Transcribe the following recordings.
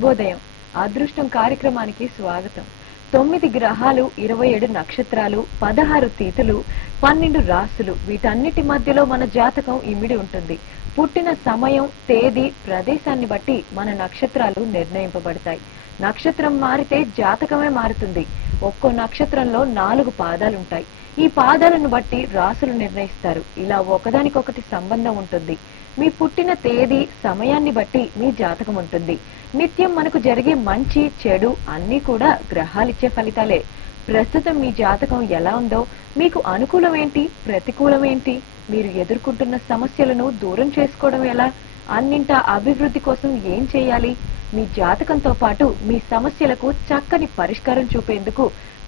శుభోదయం అదృష్టం కార్యక్రమానికి స్వాగతం. 9 గ్రహాలు, 27 నక్షత్రాలు, 16 తీతులు, 12 రాసులు, వీటన్నిటి మధ్యలో మన జాతకం ఇమిడి ఉంటుంది. పుట్టిన సమయం, తేదీ, ప్రదేశాన్ని బట్టి మన నక్షత్రాలు నిర్ణయింపబడతాయి. నక్షత్రం మారితే జాతకమే మారుతుంది. ఒక్కో నక్షత్రంలో 4 పాదాలుంటాయి. ఈ పాదాలను బట్టి రాసులు నిర్ణయిస్తారు. ఇలా ఒకదానికొకటి సంబంధం ఉంటుంది. మీ పుట్టిన తేదీ, సమయాన్ని బట్టి మీ జాతకం ఉంటుంది. నిత్యం మనకు జరిగే మంచి, చెడు అన్నీ కూడా గ్రహాలిచ్చే ఫలితాలే. ప్రస్తుతం మీ జాతకం ఎలా ఉందో, మీకు అనుకూలమేంటి, ప్రతికూలమేంటి, మీరు ఎదుర్కొంటున్న సమస్యలను దూరం చేసుకోవడం ఎలా, అన్నింటా అభివృద్ధి కోసం ఏం చేయాలి, మీ జాతకంతో పాటు మీ సమస్యలకు చక్కని పరిష్కారం చూపేందుకు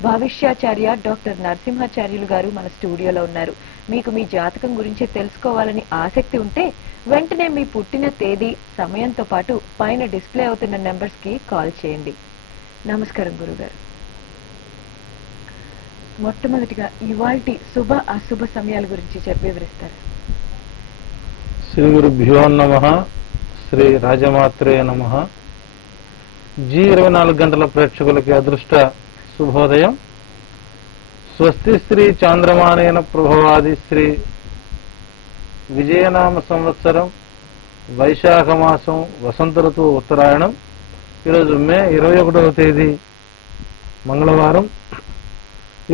భవిష్యాచార్య డాక్టర్ నరసింహాచార్యులు గారు మన స్టూడియోలో ఉన్నారు. మీకు మీ జాతకం గురించి తెలుసుకోవాలని ఆసక్తి ఉంటే వెంటనే మీ పుట్టిన తేదీ, సమయంతో పాటు పైన డిస్ప్లే అవుతున్న నెంబర్స్ కి కాల్ చేయండి. నమస్కారం గురుగారు. మొట్టమొదటిగా ఇవాల్టి శుభ అశుభ సమయాల గురించి చెప్పి వివరిస్తారు. శ్రీ గురుభ్యో నమః. శ్రీ రాజమాత్రే నమః. G24 గంటల ప్రేక్షకులకి అదృష్ట శుభోదయం. స్వస్తి శ్రీ చాంద్రమానేన ప్రభవాది శ్రీ విజయనామ సంవత్సరం వైశాఖ మాసం వసంత ఋతువు ఉత్తరాయణం. ఈరోజు మే 21వ తేదీ మంగళవారం.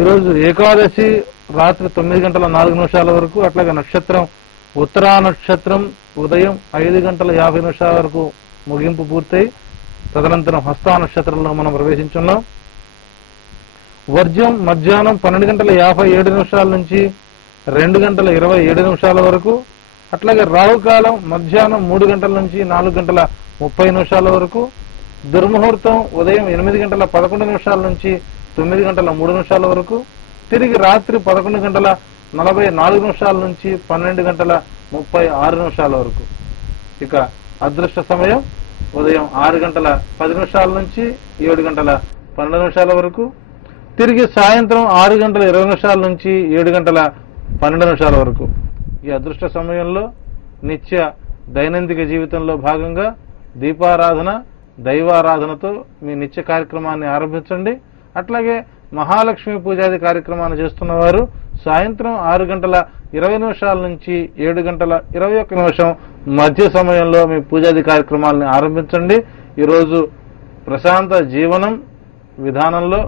ఈరోజు ఏకాదశి రాత్రి 9 గంటల 4 నిమిషాల వరకు, అట్లాగే నక్షత్రం ఉత్తరా నక్షత్రం ఉదయం 5 గంటల 50 నిమిషాల వరకు ముగింపు పూర్తయి తదనంతరం హస్తా నక్షత్రంలో మనం ప్రవేశించున్నాం. వర్జ్యం మధ్యాహ్నం 12 గంటల 57 నిమిషాల నుంచి 2 గంటల 27 నిమిషాల వరకు, అట్లాగే రాహుకాలం మధ్యాహ్నం 3 గంటల నుంచి 4 గంటల 30 నిమిషాల వరకు, దుర్ముహూర్తం ఉదయం 8 గంటల 11 నిమిషాల నుంచి 9 గంటల 3 నిమిషాల వరకు, తిరిగి రాత్రి 11 గంటల 44 నిమిషాల నుంచి 12 గంటల 36 నిమిషాల వరకు. ఇక అదృష్ట సమయం ఉదయం 6 గంటల 10 నిమిషాల నుంచి 7 గంటల 12 నిమిషాల వరకు, తిరిగి సాయంత్రం 6 గంటల 20 నిమిషాల నుంచి 7 గంటల 12 నిమిషాల వరకు. ఈ అదృష్ట సమయంలో నిత్య దైనందిక జీవితంలో భాగంగా దీపారాధన, దైవారాధనతో మీ నిత్య కార్యక్రమాన్ని ఆరంభించండి. అట్లాగే మహాలక్ష్మి పూజాది కార్యక్రమాన్ని చేస్తున్న వారు సాయంత్రం 6 గంటల 20 నిమిషాల నుంచి 7 గంటల 21 నిమిషం మధ్య సమయంలో మీ పూజాది కార్యక్రమాలని ఆరంభించండి. ఈరోజు ప్రశాంత జీవనం విధానంలో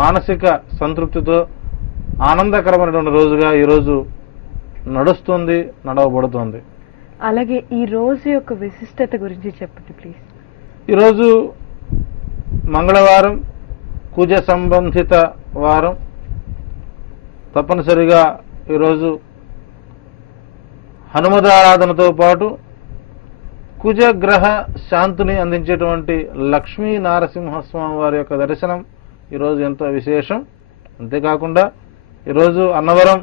మానసిక సంతృప్తితో ఆనందకరమైనటువంటి రోజుగా ఈరోజు నడుస్తుంది, నడవబడుతుంది. అలాగే ఈ రోజు యొక్క విశిష్టత గురించి చెప్పండి ప్లీజ్. ఈరోజు మంగళవారం, కుజ సంబంధిత వారం. తప్పనిసరిగా ఈరోజు హనుమదారాధనతో పాటు కుజగ్రహ శాంతిని అందించేటువంటి లక్ష్మీ నారసింహస్వామి వారి యొక్క దర్శనం ఈరోజు ఎంతో విశేషం. అంతేకాకుండా ఈరోజు అన్నవరం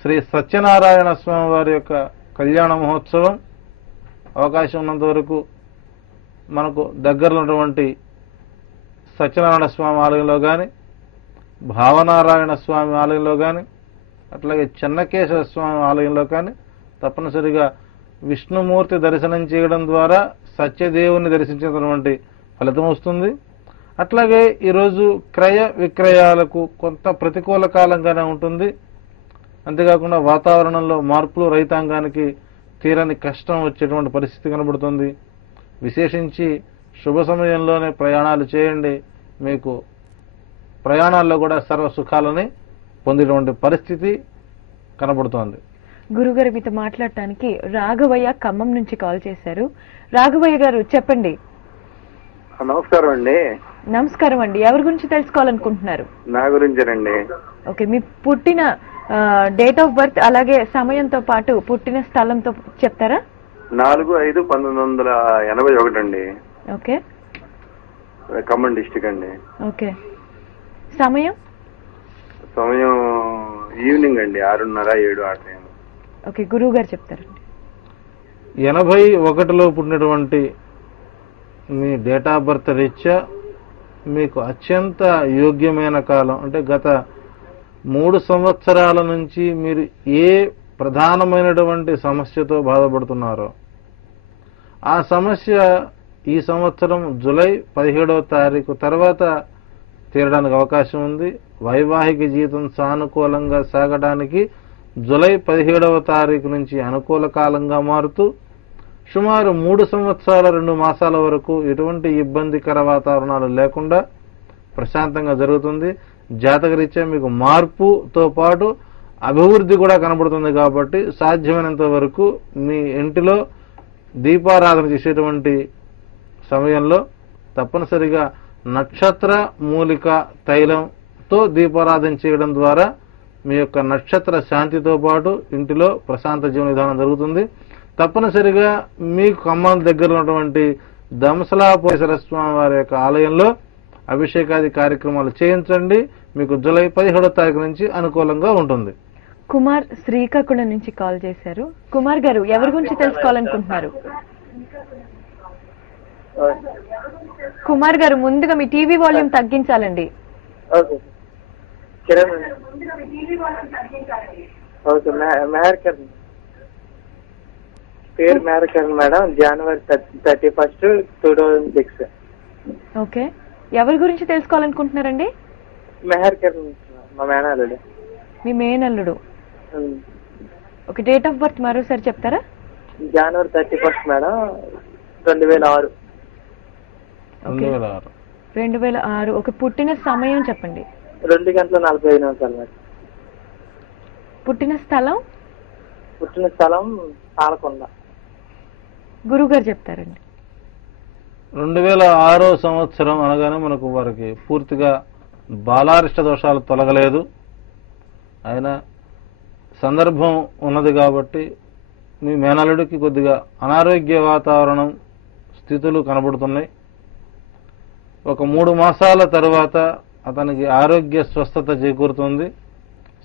శ్రీ సత్యనారాయణ స్వామి వారి యొక్క కళ్యాణ మహోత్సవం. అవకాశం ఉన్నంత వరకు మనకు దగ్గరలో ఉన్నటువంటి సత్యనారాయణ స్వామి ఆలయంలో కానీ, భావనారాయణ స్వామి ఆలయంలో కానీ, అట్లాగే చెన్నకేశవ స్వామి ఆలయంలో కానీ తప్పనిసరిగా విష్ణుమూర్తి దర్శనం చేయడం ద్వారా సత్యదేవుని దర్శించినటువంటి ఫలితం వస్తుంది. అట్లాగే ఈరోజు క్రయ విక్రయాలకు కొంత ప్రతికూల కాలంగానే ఉంటుంది. అంతేకాకుండా వాతావరణంలో మార్పులు రైతాంగానికి తీరని కష్టం వచ్చేటువంటి పరిస్థితి కనబడుతుంది. విశేషించి శుభ సమయంలోనే ప్రయాణాలు చేయండి. మీకు ప్రయాణాల్లో కూడా సర్వ సుఖాలని పొందేటువంటి పరిస్థితి కనబడుతోంది. గురుగారు మీతో మాట్లాడటానికి రాఘవయ్య ఖమ్మం నుంచి కాల్ చేశారు. రాఘవయ్య గారు చెప్పండి. నమస్కారం అండి. నమస్కారం అండి. ఎవరి గురించి తెలుసుకోవాలనుకుంటున్నారు? నా గురించేనండి. ఓకే, మీ పుట్టిన డేట్ ఆఫ్ బర్త్ అలాగే సమయంతో పాటు పుట్టిన స్థలంతో చెప్తారా? 4/5/1981 అండి. ఓకే, ఖమ్మం డిస్టిక్ అండి. ఓకే. సమయం ఈవినింగ్ అండి, 6:30, 7 ఆ టైం. ఓకే, గురువు గారు చెప్తారండి. 81లో పుట్టినటువంటి మీ డేట్ ఆఫ్ బర్త్ రీత్యా మీకు అత్యంత యోగ్యమైన కాలం అంటే గత 3 సంవత్సరాల నుంచి మీరు ఏ ప్రధానమైనటువంటి సమస్యతో బాధపడుతున్నారో ఆ సమస్య ఈ సంవత్సరం జూలై 17వ తారీఖు తర్వాత తీరడానికి అవకాశం ఉంది. వైవాహిక జీవితం సానుకూలంగా సాగడానికి జూలై 17వ తారీఖు నుంచి అనుకూల కాలంగా మారుతూ సుమారు 3 సంవత్సరాల 2 మాసాల వరకు ఎటువంటి ఇబ్బందికర వాతావరణాలు లేకుండా ప్రశాంతంగా జరుగుతుంది. జాతకరీత్యా మీకు మార్పుతో పాటు అభివృద్ధి కూడా కనబడుతుంది. కాబట్టి సాధ్యమైనంత వరకు మీ ఇంటిలో దీపారాధన చేసేటువంటి సమయంలో తప్పనిసరిగా నక్షత్ర మూలిక తైలంతో దీపారాధన చేయడం ద్వారా మీ యొక్క నక్షత్ర శాంతితో పాటు ఇంటిలో ప్రశాంత జీవన విధానం జరుగుతుంది. తప్పనిసరిగా మీకు ఖమ్మం దగ్గర ఉన్నటువంటి దంసలాపేశ్వర స్వామి వారి యొక్క ఆలయంలో అభిషేకాది కార్యక్రమాలు చేయించండి. మీకు జూలై 17వ తారీఖు నుంచి అనుకూలంగా ఉంటుంది. కుమార్ శ్రీకాకుళం నుంచి కాల్ చేశారు. కుమార్ గారు ఎవరి గురించి తెలుసుకోవాలనుకుంటున్నారు? కుమార్ గారు ముందుగా మీ టీవీ వాల్యూమ్ తగ్గించాలండి. పేరు మేరకరణ్ మేడం. జనవరి 31, 2006. ఓకే, ఎవరి గురించి తెలుసుకోవాలనుకుంటున్నారండి? మెహర్కరణ్, మా మేనల్లుడు. మీ మేనల్లుడు. ఓకే, డేట్ ఆఫ్ బర్త్ మరోసారి చెప్తారా? జనవరి 31 మేడం, 2006. 2006. ఒక పుట్టిన సమయం చెప్పండి. 2:45 మేడం. పుట్టిన స్థలం? పుట్టిన స్థలం పాలకొండ. గురుగారు చెప్తారండి. 2006 సంవత్సరం అనగానే మనకు వారికి పూర్తిగా బాలారిష్ట దోషాలు తొలగలేదు. అయినా సందర్భం ఉన్నది కాబట్టి మీ మేనల్లుడికి కొద్దిగా అనారోగ్య వాతావరణం స్థితులు కనబడుతున్నాయి. ఒక 3 మాసాల తరువాత అతనికి ఆరోగ్య స్వస్థత చేకూరుతుంది.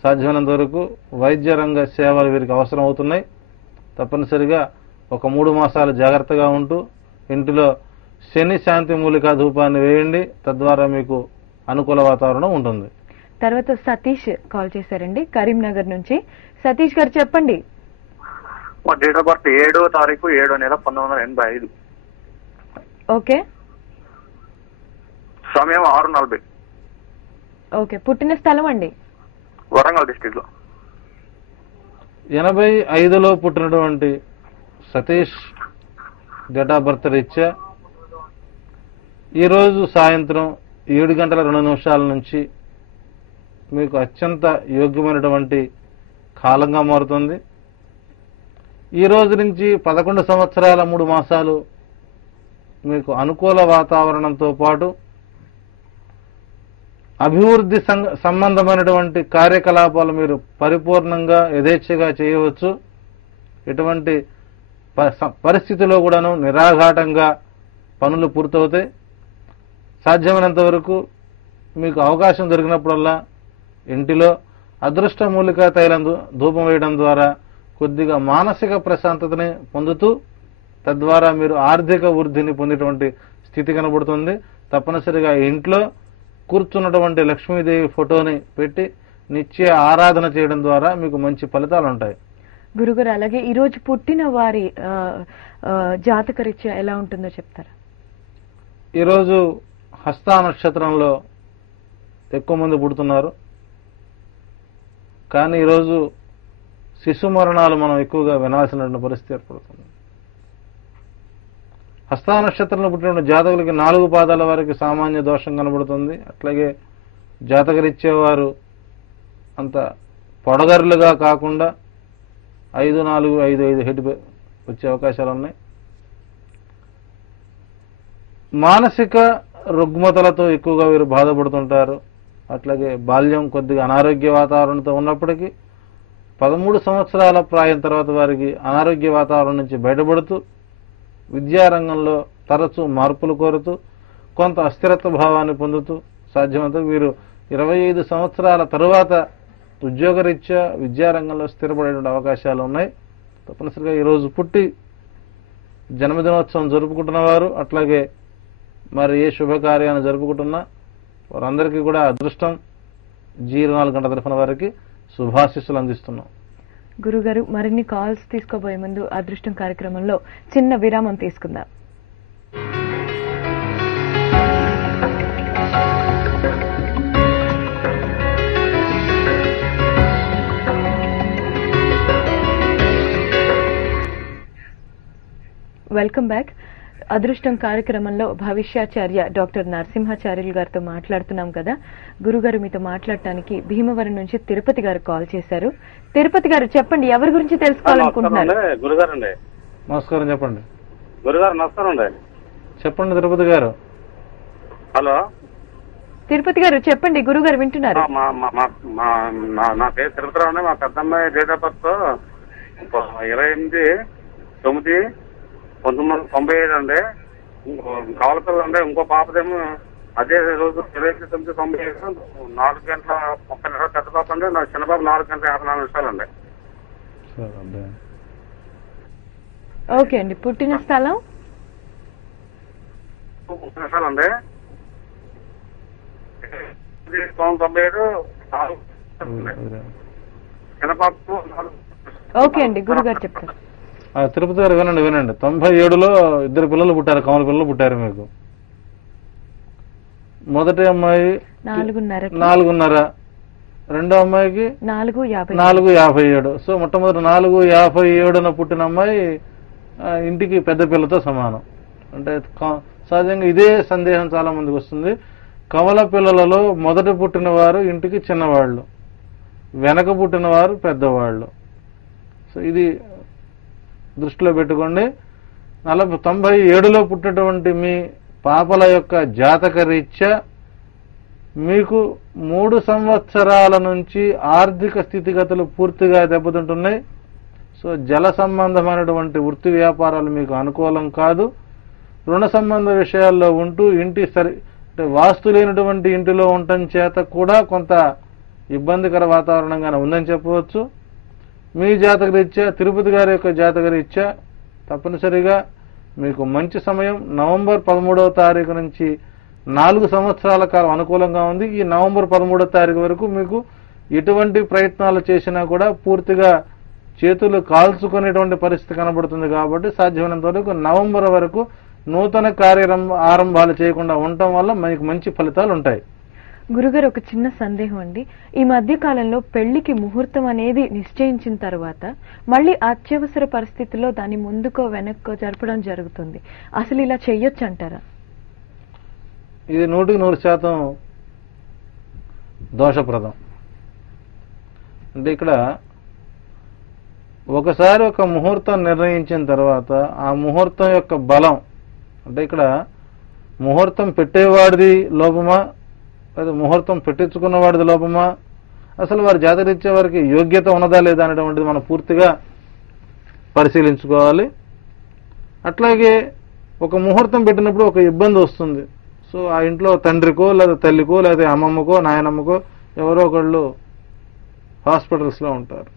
సాధ్యమైనంత వరకు వైద్య రంగ సేవలు వీరికి అవసరం అవుతున్నాయి. తప్పనిసరిగా ఒక 3 మాసాలు జాగ్రత్తగా ఉంటూ ఇంటిలో శని శాంతి మూలికా ధూపాన్ని వేయండి. తద్వారా మీకు అనుకూల వాతావరణం ఉంటుంది. తర్వాత సతీష్ కాల్ చేశారండి కరీంనగర్ నుంచి. సతీష్ గారు చెప్పండి. మా డేట్ ఆఫ్ బర్త్ 7వ తారీఖు 7వ నెల 1985. ఓకే. సమయం 6:40. ఓకే, పుట్టిన స్థలం అండి? వరంగల్ డిస్ట్రిక్ట్ లో. 85లో పుట్టినటువంటి సతీష్ డేట్ ఆఫ్ బర్త్ రీత్యా ఈరోజు సాయంత్రం 7:02 నుంచి మీకు అత్యంత యోగ్యమైనటువంటి కాలంగా మారుతుంది. ఈ రోజు నుంచి 11 సంవత్సరాల 3 మాసాలు మీకు అనుకూల వాతావరణంతో పాటు అభివృద్ధి సంబంధమైనటువంటి కార్యకలాపాలు మీరు పరిపూర్ణంగా యథేచ్ఛగా చేయవచ్చు. ఎటువంటి పరిస్థితిలో కూడాను నిరాఘాటంగా పనులు పూర్తవుతాయి. సాధ్యమైనంత వరకు మీకు అవకాశం దొరికినప్పుడల్లా ఇంటిలో అదృష్ట మూలికా తైలం ధూపం వేయడం ద్వారా కొద్దిగా మానసిక ప్రశాంతతని పొందుతూ తద్వారా మీరు ఆర్థిక వృద్ధిని పొందేటువంటి స్థితి కనబడుతుంది. తప్పనిసరిగా ఇంట్లో కూర్చున్నటువంటి లక్ష్మీదేవి ఫోటోని పెట్టి నిత్య ఆరాధన చేయడం ద్వారా మీకు మంచి ఫలితాలు ఉంటాయి. గురుగారు, అలాగే ఈ రోజు పుట్టిన వారి జాతక రీత్యా ఎలా ఉంటుందో చెప్తారా? ఈరోజు హస్తా నక్షత్రంలో ఎక్కువ మంది పుడుతున్నారు. కానీ ఈరోజు శిశు మరణాలు మనం ఎక్కువగా వినాల్సిన పరిస్థితి ఏర్పడుతుంది. హస్తా నక్షత్రంలో పుట్టిన జాతకులకి 4 పాదాల వారికి సామాన్య దోషం కనబడుతుంది. అట్లాగే జాతకరిచ్చేవారు అంత పొడగరులుగా కాకుండా 5-4, 5-5 హెడ్ వచ్చే అవకాశాలు ఉన్నాయి. మానసిక రుగ్మతలతో ఎక్కువగా వీరు బాధపడుతుంటారు. అట్లాగే బాల్యం కొద్దిగా అనారోగ్య వాతావరణంతో ఉన్నప్పటికీ 13 సంవత్సరాల ప్రాయం తర్వాత వారికి అనారోగ్య వాతావరణం నుంచి బయటపడుతూ విద్యారంగంలో తరచూ మార్పులు కోరుతూ కొంత అస్థిరత్వ భావాన్ని పొందుతూ సాధ్యమంత వీరు 25 సంవత్సరాల తరువాత ఉద్యోగరీత్యా విద్యారంగంలో స్థిరపడేటువంటి అవకాశాలు ఉన్నాయి. తప్పనిసరిగా ఈరోజు పుట్టి జన్మదినోత్సవం జరుపుకుంటున్న వారు అట్లాగే మరి ఏ శుభకార్యాన్ని జరుపుకుంటున్నా వారందరికీ కూడా అదృష్టం G24 గంటల తరఫున వారికి శుభాశీస్సులు అందిస్తున్నాం. గురుగారు, మరిన్ని కాల్స్ తీసుకోబోయే ముందు అదృష్టం కార్యక్రమంలో చిన్న విరామం తీసుకుందాం. Welcome back. అదృష్టం కార్యక్రమంలో భవిష్యాచార్య డాక్టర్ నరసింహాచార్యులు గారితో మాట్లాడుతున్నాం కదా. గురుగారు మీతో మాట్లాడటానికి భీమవరం నుంచి తిరుపతి గారు కాల్ చేశారు. తిరుపతి గారు చెప్పండి, ఎవరి గురించి తెలుసుకోవాలనుకుంటున్నారు? గురుగారు అండి. నమస్కారం, చెప్పండి. గురుగారు నమస్కారం అండి. చెప్పండి తిరుపతి గారు. హలో తిరుపతి గారు చెప్పండి, గురుగారు వింటున్నారు. నా పేరు తిరుపతిరావు అండి. మా పెద్దమ్మాయి డేట్ ఆఫ్ బర్త్ 28/9/1995 అండి. కవల పిల్ల అండి. ఇంకో పాపదేమో అదే రోజు 28/9/95 4:30 పెద్ద పాప అండి. నా చిన్న పాప 4:54 అండి. ఓకే అండి, పుట్టిన స్థలం? 30 అండి. 97 చిన్న పాప. ఓకే అండి, గురుగారు చెప్తారు. తిరుపతి గారు వినండి 97లో 2 పిల్లలు పుట్టారు, కమల పిల్లలు పుట్టారు మీకు. మొదటి అమ్మాయి 4:30, రెండో అమ్మాయికి 4:57. సో మొట్టమొదటి 4:57న పుట్టిన అమ్మాయి ఇంటికి పెద్ద పిల్లతో సమానం. అంటే సహజంగా ఇదే సందేహం చాలా మందికి వస్తుంది. కమల పిల్లలలో మొదట పుట్టిన వారు ఇంటికి చిన్నవాళ్ళు, వెనక పుట్టిన వారు పెద్దవాళ్ళు. సో ఇది దృష్టిలో పెట్టుకోండి. 97లో పుట్టినటువంటి మీ పాపల యొక్క జాతక రీత్యా మీకు 3 సంవత్సరాల నుంచి ఆర్థిక స్థితిగతులు పూర్తిగా దెబ్బతింటున్నాయి. సో జల సంబంధమైనటువంటి వృత్తి వ్యాపారాలు మీకు అనుకూలం కాదు. రుణ సంబంధ విషయాల్లో ఉంటూ ఇంటి అంటే వాస్తు లేనటువంటి ఇంటిలో ఉండటం చేత కూడా కొంత ఇబ్బందికర వాతావరణంగానే ఉందని చెప్పవచ్చు. మీ జాతక రీత్యా, తిరుపతి గారి యొక్క జాతక రీత్యా తప్పనిసరిగా మీకు మంచి సమయం నవంబర్ 13వ తారీఖు నుంచి 4 సంవత్సరాల కాలం అనుకూలంగా ఉంది. ఈ నవంబర్ 13వ తారీఖు వరకు మీకు ఎటువంటి ప్రయత్నాలు చేసినా కూడా పూర్తిగా చేతులు కాల్చుకునేటువంటి పరిస్థితి కనబడుతుంది. కాబట్టి సాధ్యమైనంత వరకు నవంబర్ వరకు నూతన ఆరంభాలు చేయకుండా ఉండటం వల్ల మీకు మంచి ఫలితాలు ఉంటాయి. గురుగారు, ఒక చిన్న సందేహం అండి. ఈ మధ్య కాలంలో పెళ్లికి ముహూర్తం అనేది నిశ్చయించిన తర్వాత మళ్ళీ అత్యవసర పరిస్థితుల్లో దాన్ని ముందుకో వెనక్కో జరపడం జరుగుతుంది. అసలు ఇలా చెయ్యొచ్చు అంటారా? ఇది 100% దోషప్రదం. అంటే ఇక్కడ ఒకసారి ఒక ముహూర్తం నిర్ణయించిన తర్వాత ఆ ముహూర్తం యొక్క బలం, అంటే ఇక్కడ ముహూర్తం పెట్టేవాడిది లోపమా లేదా ముహూర్తం పెట్టించుకున్న వాడిది లోపమా, అసలు వారి జాతరీత్యా వారికి యోగ్యత ఉన్నదా లేదా అనేటువంటిది మనం పూర్తిగా పరిశీలించుకోవాలి. అట్లాగే ఒక ముహూర్తం పెట్టినప్పుడు ఒక ఇబ్బంది వస్తుంది. సో ఆ ఇంట్లో తండ్రికో లేదా తల్లికో లేదా అమ్మమ్మకో నాయనమ్మకో ఎవరో ఒకళ్ళు హాస్పిటల్స్లో ఉంటారు.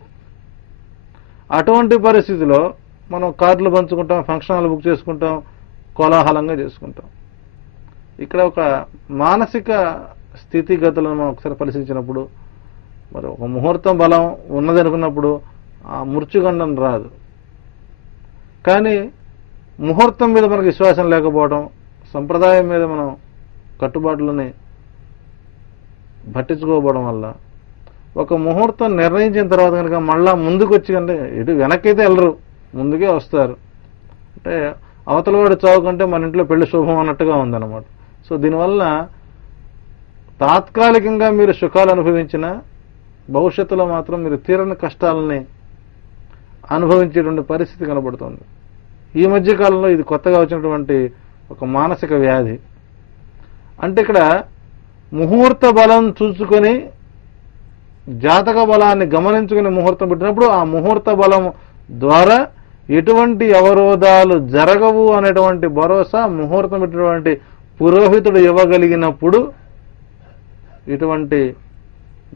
అటువంటి పరిస్థితిలో మనం కార్డులు పంచుకుంటాం, ఫంక్షన్ హాల్ బుక్ చేసుకుంటాం, కోలాహలంగా చేసుకుంటాం. ఇక్కడ ఒక మానసిక స్థితిగతులను మనం ఒకసారి పరిశీలించినప్పుడు మరి ఒక ముహూర్తం బలం ఉన్నది అనుకున్నప్పుడు ఆ మృత్యుగండం రాదు. కానీ ముహూర్తం మీద మనకు విశ్వాసం లేకపోవడం, సంప్రదాయం మీద మనం కట్టుబాట్లని పట్టించుకోకపోవడం వల్ల ఒక ముహూర్తం నిర్ణయించిన తర్వాత కనుక మళ్ళా ముందుకు వచ్చి కంటే ఇటు వెనక్కైతే వెళ్ళరు, ముందుకే వస్తారు. అంటే అవతల వాడి చావు కంటే మన ఇంట్లో పెళ్లి శుభం అన్నట్టుగా ఉందన్నమాట. సో దీనివల్ల తాత్కాలికంగా మీరు సుఖాలు అనుభవించిన భవిష్యత్తులో మాత్రం మీరు తీరని కష్టాలని అనుభవించేటువంటి పరిస్థితి కనబడుతుంది. ఈ మధ్య కాలంలో ఇది కొత్తగా వచ్చినటువంటి ఒక మానసిక వ్యాధి. అంటే ఇక్కడ ముహూర్త బలం చూసుకొని జాతక బలాన్ని గమనించుకుని ముహూర్తం పెట్టినప్పుడు ఆ ముహూర్త బలం ద్వారా ఎటువంటి అవరోధాలు జరగవు అనేటువంటి భరోసా ముహూర్తం పెట్టినటువంటి పురోహితుడు ఇవ్వగలిగినప్పుడు ఇటువంటి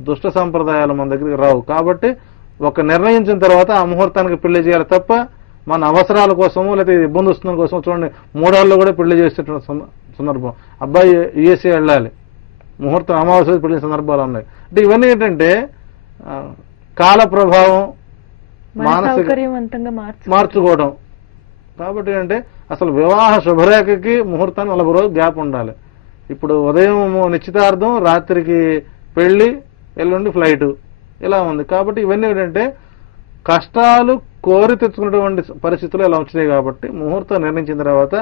దుష్ట సంప్రదాయాలు మన దగ్గరికి రావు. కాబట్టి ఒక నిర్ణయించిన తర్వాత ఆ ముహూర్తానికి పెళ్లి చేయాలి తప్ప మన అవసరాల కోసము లేకపోతే ఇబ్బంది వస్తున్న కోసం చూడండి 3 ఏళ్ళలో కూడా పెళ్లి చేసేటువంటి సందర్భం. అబ్బాయి యుఎస్ఏ వెళ్ళాలి, ముహూర్తం అమావాస్య పెళ్లి సందర్భాలు ఉన్నాయి. అంటే ఇవన్నీ ఏంటంటే కాల ప్రభావం, మానసిక మార్చుకోవడం. కాబట్టి అంటే అసలు వివాహ శుభరేఖకి ముహూర్తాన్ని 40 రోజులు గ్యాప్ ఉండాలి. ఇప్పుడు ఉదయం నిశ్చితార్థం, రాత్రికి పెళ్లి, ఎల్లుండి ఫ్లైట్ ఇలా ఉంది. కాబట్టి ఇవన్నీ ఏంటంటే కష్టాలు కోరి తెచ్చుకున్నటువంటి పరిస్థితులు ఇలా వచ్చినాయి కాబట్టి ముహూర్తం నిర్ణయించిన తర్వాత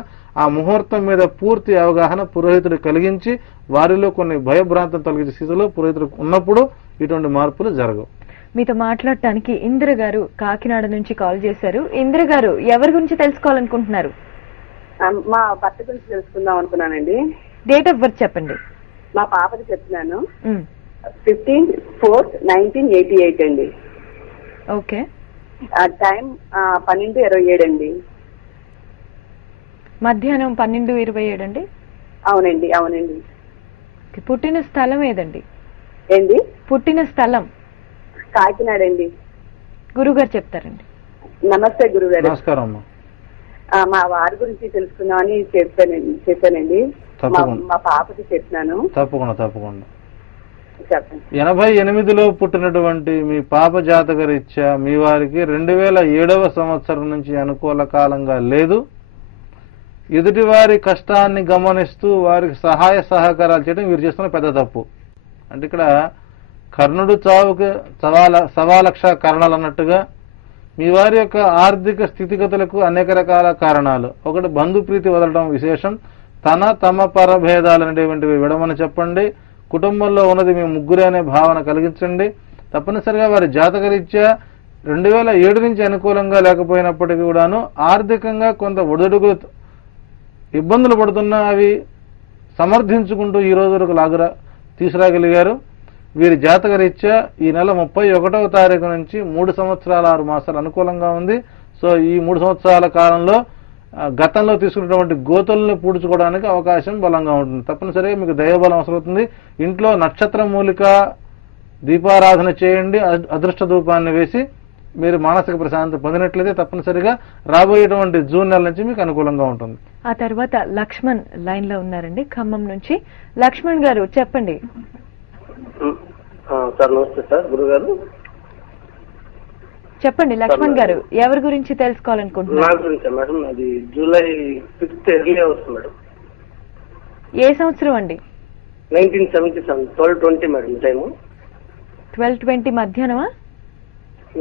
ఆ ముహూర్తం మీద పూర్తి అవగాహన పురోహితుడు కలిగించి వారిలో కొన్ని భయభ్రాంతం తొలగించే స్థితిలో పురోహితుడు ఉన్నప్పుడు ఇటువంటి మార్పులు జరగవు. మీతో మాట్లాడటానికి ఇంద్ర గారు కాకినాడ నుంచి కాల్ చేశారు. ఇంద్ర గారు ఎవరి గురించి తెలుసుకోవాలనుకుంటున్నారు? మా భర్త గురించి తెలుసుకుందాం అనుకున్నానండి. డేట్ ఆఫ్ బర్త్ చెప్పండి. మా పాపకి చెప్తున్నాను. 15/4/1988 అండి. ఓకే. టైం 12:27 అండి. మధ్యాహ్నం 12:27 అండి. అవునండి, అవునండి. పుట్టిన స్థలం ఏదండి? ఏంది? పుట్టిన స్థలం కాకినాడ అండి. గురుగారు చెప్తారండి. నమస్తే గురుగారు. నమస్కారం అమ్మా. మా వారి గురించి తెలుసుకుందామని చెప్పానండి. మా పాపకి చెప్పినాను. తప్పకుండా తప్పకుండా. చెప్పండి. 88లో పుట్టినటువంటి మీ పాప జాతక రీత్యా మీ వారికి 2007వ సంవత్సరం నుంచి అనుకూల కాలంగా లేదు. ఎదుటి వారి కష్టాన్ని గమనిస్తూ వారికి సహాయ సహకారాలు చేయడం వీరు చేస్తున్న పెద్ద తప్పు. అంటే ఇక్కడ కర్ణుడు చావుకు సవాలక్ష కారణాలు అన్నట్టుగా మీ వారి యొక్క ఆర్థిక స్థితిగతులకు అనేక రకాల కారణాలు. ఒకటి బంధుప్రీతి వదలడం విశేషం. తమ పరభేదాలు అనేటువంటివి విడమని చెప్పండి. కుటుంబంలో ఉన్నది మీ ముగ్గురే అనే భావన కలిగించండి. తప్పనిసరిగా వారి జాతకరీత్యా 2007 నుంచి అనుకూలంగా లేకపోయినప్పటికీ కూడాను ఆర్థికంగా కొంత ఒడిదుడుకులు ఇబ్బందులు పడుతున్నా అవి సమర్థించుకుంటూ ఈ రోజు వరకు తీసుకురాగలిగారు. వీరి జాతకరీత్యా ఈ నెల 31వ తారీఖు నుంచి 3 సంవత్సరాల 6 మాసాలు అనుకూలంగా ఉంది. సో ఈ 3 సంవత్సరాల కాలంలో గతంలో తీసుకున్నటువంటి గోతులను పూడ్చుకోవడానికి అవకాశం బలంగా ఉంటుంది. తప్పనిసరిగా మీకు దైవబలం అవసరవుతుంది. ఇంట్లో నక్షత్ర మూలిక దీపారాధన చేయండి. అదృష్ట ధూపాన్ని వేసి మీరు మానసిక ప్రశాంతి పొందినట్లయితే తప్పనిసరిగా రాబోయేటువంటి జూన్ నెల నుంచి మీకు అనుకూలంగా ఉంటుంది. ఆ తర్వాత లక్ష్మణ్ లైన్ లో ఉన్నారండి, ఖమ్మం నుంచి. లక్ష్మణ్ గారు చెప్పండి. సార్ నమస్తే సార్. గురుగారు చెప్పండి. లక్ష్మణ్ గారు ఎవరి గురించి తెలుసుకోవాలనుకుంటున్నారు? నా గురించి మేడం. అది July 5th early hours madam. ఏ సంవత్సరం అండి? 1977 12:20 మేడం. టైము 12:20 మధ్యాహ్నమా?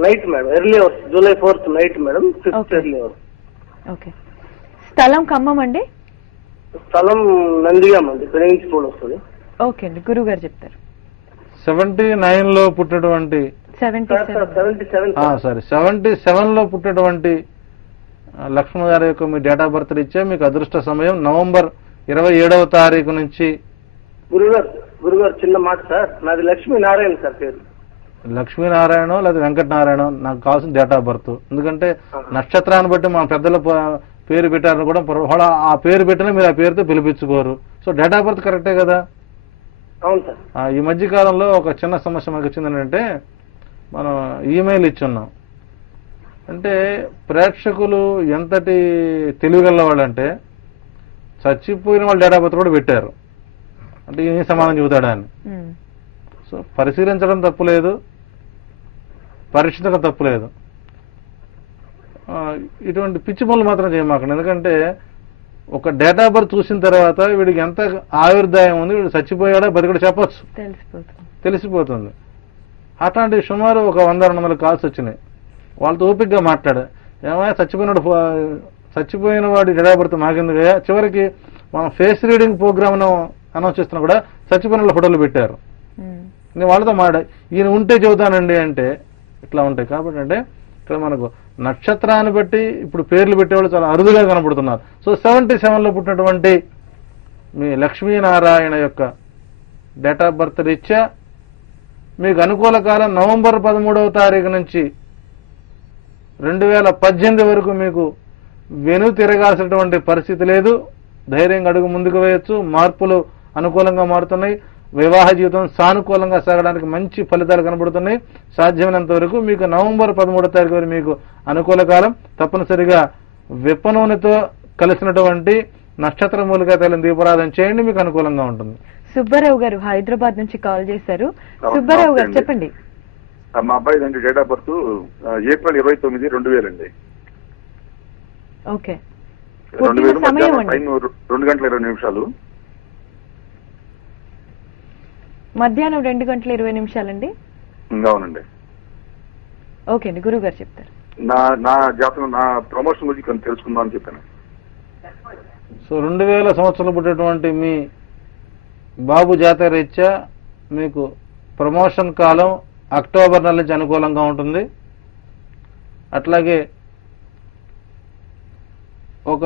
Night madam. Early hours July 4th night madam. 5th early hours. Okay. స్థలం ఖమ్మం అండి? స్థలం నందిగాం అండి. పెరిగించి కూడా వస్తుంది. ఓకే అండి, గురువు గారు చెప్తారు. 79లో పుట్టినటువంటి 77లో పుట్టినటువంటి లక్ష్మణ్ గారి యొక్క మీ డేట్ ఆఫ్ బర్త్ ఇచ్చే మీకు అదృష్ట సమయం నవంబర్ 27వ తారీఖు నుంచి. గురుగారు చిన్న మాట సార్. నాది లక్ష్మీనారాయణ సార్ పేరు. లక్ష్మీనారాయణ లేదా వెంకటనారాయణ నాకు కావాల్సిన డేట్ ఆఫ్ బర్త్. ఎందుకంటే నక్షత్రాన్ని బట్టి మన పెద్దల పేరు పెట్టారని కూడా ఆ పేరు పెట్టినా మీరు ఆ పేరుతో పిలిపించుకోరు. సో డేట్ ఆఫ్ బర్త్ కరెక్టే కదా? అవును సార్. ఈ మధ్య కాలంలో ఒక చిన్న సమస్య మనకు వచ్చింది ఏంటంటే మనం ఈమెయిల్ ఇచ్చున్నాం. అంటే ప్రేక్షకులు ఎంతటి తెలివిగల వాళ్ళంటే చచ్చిపోయిన వాళ్ళ డేట్ ఆఫ్ బర్త్ కూడా పెట్టారు. అంటే ఏం సమాధానం చెబుతాడా అని. సో పరిశీలించడం తప్పులేదు, పరీక్షించడం తప్పులేదు. ఇటువంటి పిచ్చి పనులు మాత్రం చేయమాకండి. ఎందుకంటే ఒక డేట్ ఆఫ్ బర్త్ చూసిన తర్వాత వీడికి ఎంత ఆయుర్దాయం ఉంది, వీడు చచ్చిపోయాడా బతికడా చెప్పొచ్చు, తెలిసిపోతుంది. అట్లాంటి సుమారు ఒక 100-200 కాల్స్ వచ్చినాయి. వాళ్ళతో ఓపికగా మాట్లాడా. ఏమైనా చచ్చిపోయిన వాడి డేట్ ఆఫ్ బర్త్ మాకిందిగా. చివరికి మనం ఫేస్ రీడింగ్ ప్రోగ్రామ్ అనౌన్స్ చేస్తున్నా కూడా చచ్చిపోయిన వాళ్ళ ఫోటోలు పెట్టారు. నేను వాళ్ళతో ఈయన ఉంటే చెబుతానండి అంటే ఇట్లా ఉంటాయి. కాబట్టి అంటే ఇక్కడ మనకు నక్షత్రాన్ని బట్టి ఇప్పుడు పేర్లు పెట్టేవాళ్ళు చాలా అరుదుగా కనపడుతున్నారు. సో 77లో పుట్టినటువంటి మీ లక్ష్మీనారాయణ యొక్క డేట్ ఆఫ్ బర్త్ రీత్యా మీకు అనుకూల కాలం నవంబర్ 13వ తారీఖు నుంచి 2018 వరకు మీకు వెను తిరగాల్సినటువంటి పరిస్థితి లేదు. ధైర్యంగా అడుగు ముందుకు వేయొచ్చు. మార్పులు అనుకూలంగా మారుతున్నాయి. వివాహ జీవితం సానుకూలంగా సాగడానికి మంచి ఫలితాలు కనబడుతున్నాయి. సాధ్యమైనంత వరకు మీకు నవంబర్ 13వ తారీఖు వరకు మీకు అనుకూల కాలం. తప్పనిసరిగా విప్పనూనెతో కలిసినటువంటి నక్షత్ర మూలిక తైలం దీపారాధన చేయండి, మీకు అనుకూలంగా ఉంటుంది. సుబ్బారావు గారు హైదరాబాద్ నుంచి కాల్ చేశారు. సుబ్బారావు గారు చెప్పండి. మా అబ్బాయి డేట్ ఆఫ్ బర్త్ ఏప్రిల్ 29, 2000 అండి. ఓకే. 2000 టైం 2:20 మధ్యాహ్నం 2:20 అండి. అవునండి. ఓకే అండి, గురువు గారు చెప్తారు. నా జాతకం నా ప్రమోషన్ గురించి కొంచెం తెలుసుకుందాం అని చెప్పాను. సో 2000 సంవత్సరంలో పుట్టినటువంటి మీ బాబు జాతక రీత్యా మీకు ప్రమోషన్ కాలం అక్టోబర్ నెల నుంచి అనుకూలంగా ఉంటుంది. అట్లాగే ఒక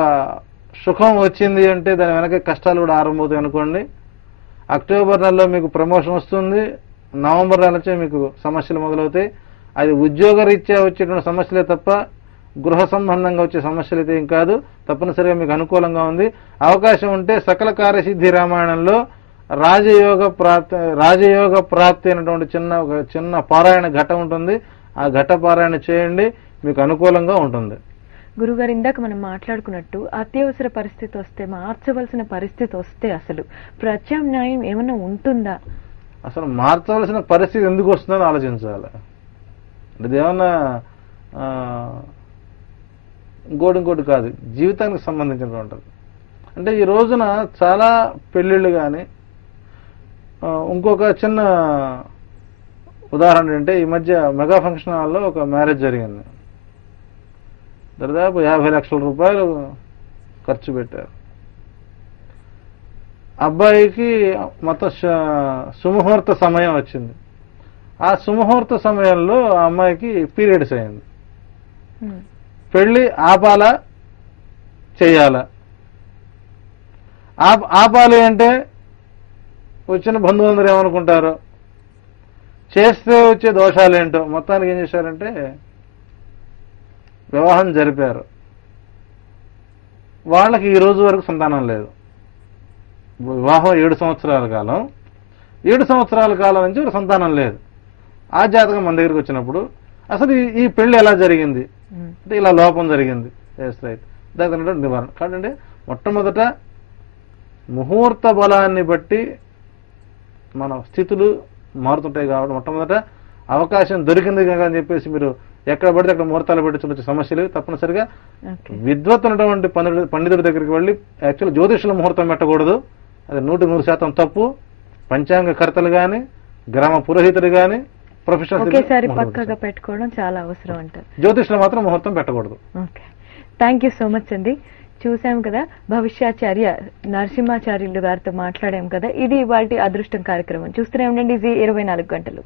సుఖం వచ్చింది అంటే దాని వెనక కష్టాలు కూడా ఆరంభమవుతాయి అనుకోండి. అక్టోబర్ నెలలో మీకు ప్రమోషన్ వస్తుంది, నవంబర్ నెల నుంచి మీకు సమస్యలు మొదలవుతాయి. అది ఉద్యోగ రీత్యా వచ్చేటువంటి సమస్యలే తప్ప గృహ సంబంధంగా వచ్చే సమస్యలు అయితే ఏం కాదు. తప్పనిసరిగా మీకు అనుకూలంగా ఉంది. అవకాశం ఉంటే సకల కార్యసిద్ధి రామాయణంలో రాజయోగ ప్రాప్తి అయినటువంటి చిన్న పారాయణ ఘట్టం ఉంటుంది. ఆ ఘట్ట పారాయణ చేయండి, మీకు అనుకూలంగా ఉంటుంది. గురుగారు, ఇందాక మనం మాట్లాడుకున్నట్టు అత్యవసర పరిస్థితి వస్తే, మార్చవలసిన పరిస్థితి వస్తే అసలు ప్రత్యామ్నాయం ఏమన్నా ఉంటుందా? అసలు మార్చవలసిన పరిస్థితి ఎందుకు వస్తుందని ఆలోచించాలి. ఇది ఏమన్నా ఇంకోటి కాదు, జీవితానికి సంబంధించినటువంటిది. అంటే ఈ రోజున చాలా పెళ్లిళ్ళు కానీ, ఇంకొక చిన్న ఉదాహరణ ఏంటంటే, ఈ మధ్య మెగా ఫంక్షన్ హాల్లో ఒక మ్యారేజ్ జరిగింది. దాదాపు 50 లక్షల రూపాయలు ఖర్చు పెట్టారు. అబ్బాయికి మొత్తం సుముహూర్త సమయం వచ్చింది. ఆ సుముహూర్త సమయంలో ఆ అమ్మాయికి పీరియడ్స్ అయింది. పెళ్లి ఆపాలా చెయ్యాలా? ఆపాలి అంటే వచ్చిన బంధువులందరూ ఏమనుకుంటారు, చేస్తే వచ్చే దోషాలేంటో మొత్తానికి ఏం చేశారంటే వివాహం జరిపారు. వాళ్ళకి ఈ రోజు వరకు సంతానం లేదు. వివాహం 7 సంవత్సరాల కాలం, 7 సంవత్సరాల కాలం నుంచి ఒక సంతానం లేదు. ఆ జాతకం మన దగ్గరికి వచ్చినప్పుడు అసలు ఈ పెళ్లి ఎలా జరిగింది అంటే ఇలా లోపం జరిగింది. దానికి నివారణ కాదండి. మొట్టమొదట ముహూర్త బలాన్ని బట్టి మన స్థితులు మారుతుంటాయి కాబట్టి మొట్టమొదట అవకాశం దొరికింది కదా అని చెప్పేసి మీరు ఎక్కడ పడితే అక్కడ ముహూర్తాలు పెట్టి సమస్యలు తప్పనిసరిగా విద్వత్ ఉన్నటువంటి పండితుడి దగ్గరికి వెళ్ళి, యాక్చువల్ జ్యోతిషుల ముహూర్తం పెట్టకూడదు, అది 100% తప్పు. పంచాంగ కర్తలు గాని, గ్రామ పురోహితుడు గాని, ప్రొఫెషనల్ ఒకేసారి పక్కగా పెట్టుకోవడం చాలా అవసరం అంటారు. జ్యోతిషులు మాత్రం ముహూర్తం పెట్టకూడదు. Okay, thank you so much అండి. చూసాం కదా, భవిష్యాచార్య నరసింహాచార్యులు గారితో మాట్లాడాం కదా. ఇది వాటి అదృష్టం కార్యక్రమం. చూస్తూనే ఉండండి జీ 24 గంటలు.